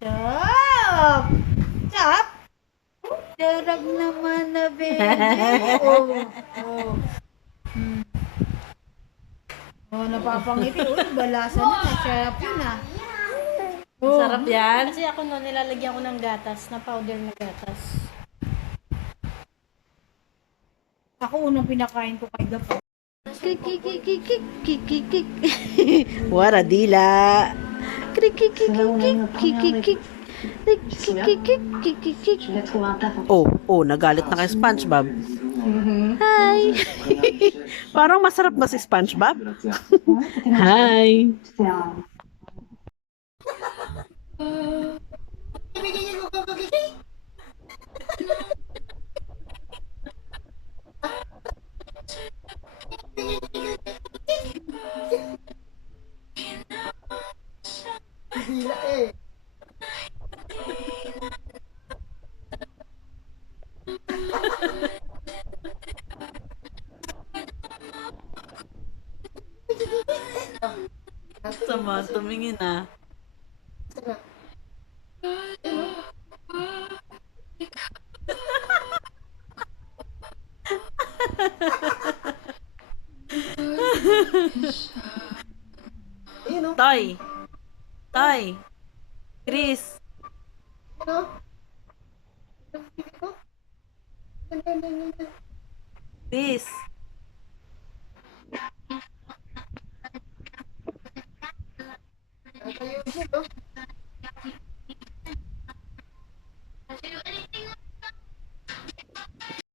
Chop! Chop! Darag naman na, baby. Oh, oh. Hmm. Oh, napapangiti. Uy, balasa na. Masarap yun ah. Oh. Sarap yan. Kasi ako no, nilalagyan ko ng gatas, na powder na gatas. Ako unang pinakain ko kay Gapo. Kik, kik, kik, kik, kik, kik, kik, kik. Wara dila. Kik, kik, kik, kik, kik, kik, kik. Kik, kik, kik, kik, kik, kik, kik. Oh, nagalit na kay SpongeBob. Hi. Parang masarap ba si SpongeBob? Hi. Sama, tumingin na. Toy. Toy. Chris. Chris. Ayusin, no?